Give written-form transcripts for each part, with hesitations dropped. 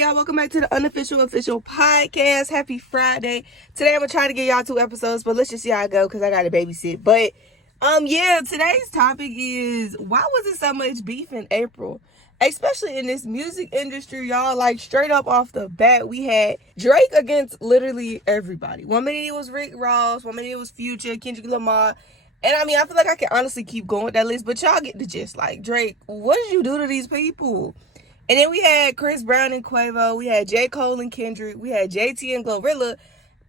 Hey y'all, welcome back to the Unofficial Official Podcast. Happy Friday. Today I'm gonna try to get y'all 2 episodes, but let's just see how I go because I gotta babysit. But today's topic is why was it so much beef in April? Especially in this music industry, y'all. Like straight up off the bat, we had Drake against literally everybody. 1 minute it was Rick Ross, 1 minute it was Future, Kendrick Lamar. And I mean, I feel like I can honestly keep going with that list, but y'all get the gist. Like, Drake, what did you do to these people? And then we had Chris Brown and Quavo. We had J. Cole and Kendrick. We had JT and Glorilla.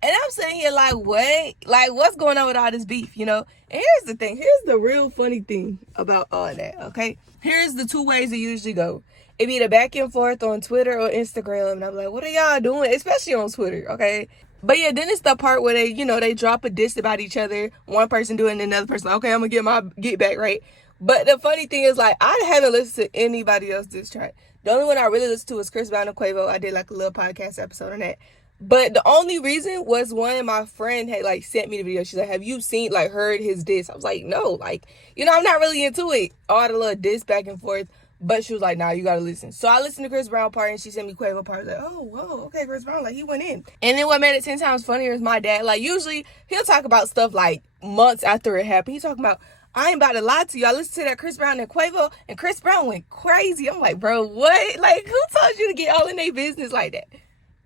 And I'm sitting here like, what? Like, what's going on with all this beef, you know? And here's the thing. Here's the real funny thing about all that, okay? Here's the 2 ways it usually go. It be the back and forth on Twitter or Instagram. And I'm like, what are y'all doing? Especially on Twitter, okay? But yeah, then it's the part where they drop a diss about each other. One person doing it, another person like, okay, I'm gonna get back right. But the funny thing is, like, I haven't listened to anybody else diss track. The only one I really listened to was Chris Brown and Quavo. I did like a little podcast episode on that. But the only reason was one, my friend had like sent me the video. She's like, have you heard his diss? I was like, no, like, I'm not really into it. All the little diss back and forth. But she was like, nah, you gotta listen. So I listened to Chris Brown part and she sent me Quavo part. I was like, oh, whoa, okay, Chris Brown, like, he went in. And then what made it 10 times funnier is my dad. Like, usually he'll talk about stuff like months after it happened. He's talking about, I ain't about to lie to you. I listened to that Chris Brown and Quavo, and Chris Brown went crazy. I'm like, bro, what? Like, who told you to get all in their business like that?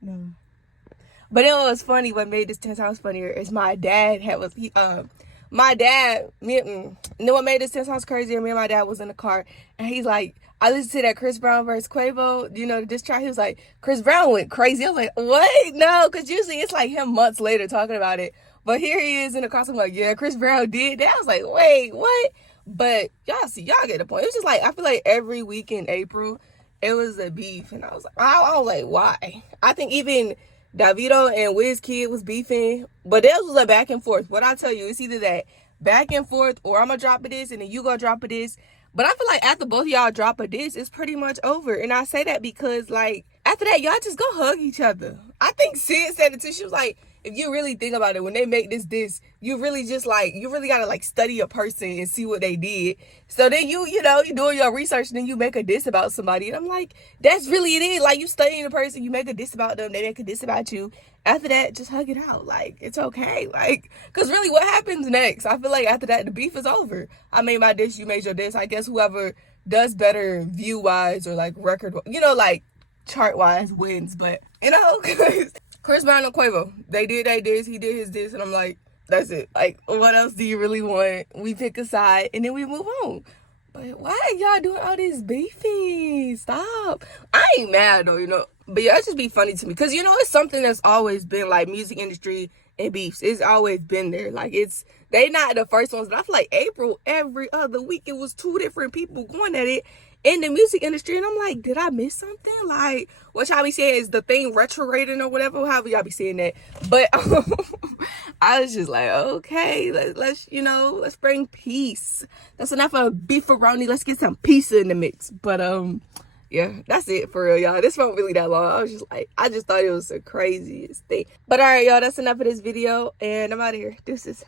No. But then what was funny, what made this 10 times funnier is my dad and then what made this 10 times crazier, me and my dad was in the car, and he's like, I listened to that Chris Brown versus Quavo, the diss track. He was like, Chris Brown went crazy. I was like, what? No, because usually it's like him months later talking about it. But here he is in the car, I'm like, yeah, Chris Brown did that. I was like, wait, what? But y'all get the point. It was just like, I feel like every week in April, it was a beef. And I was like, why? I think even Davido and Wizkid was beefing. But theirs was a back and forth. What I tell you, it's either that back and forth or I'm going to drop a diss and then you going to drop a diss. But I feel like after both of y'all drop a diss, it's pretty much over. And I say that because, like, after that, y'all just go hug each other. I think Sid said it too. She was like, if you really think about it, when they make this diss, you really just, like, you really got to, like, study a person and see what they did. So then you doing your research and then you make a diss about somebody. And I'm like, that's really it. Like, you studying a person, you make a diss about them, they make a diss about you. After that, just hug it out. Like, it's okay. Like, because really, what happens next? I feel like after that, the beef is over. I made my diss, you made your diss. I guess whoever does better view-wise or, like, record, like, chart-wise wins. But, because Chris Brown and Quavo, they did their diss, he did his diss, and I'm like, that's it. Like, what else do you really want? We pick a side, and then we move on. But why are y'all doing all this beefing? Stop. I ain't mad, though, But yeah, it just be funny to me. Because, it's something that's always been, like, music industry and beefs. It's always been there. Like, they not the first ones. But I feel like April, every other week, it was 2 different people going at it in the music industry. And I'm like, did I miss something? Like, what y'all be saying is the thing retrograding or whatever. However y'all be saying that. But I was just like, okay, let's bring peace. That's enough of beefaroni. Let's get some pizza in the mix. But yeah, that's it for real, y'all. This wasn't really that long. I just thought it was the craziest thing. But all right, y'all, that's enough of this video, and I'm out of here. Deuces.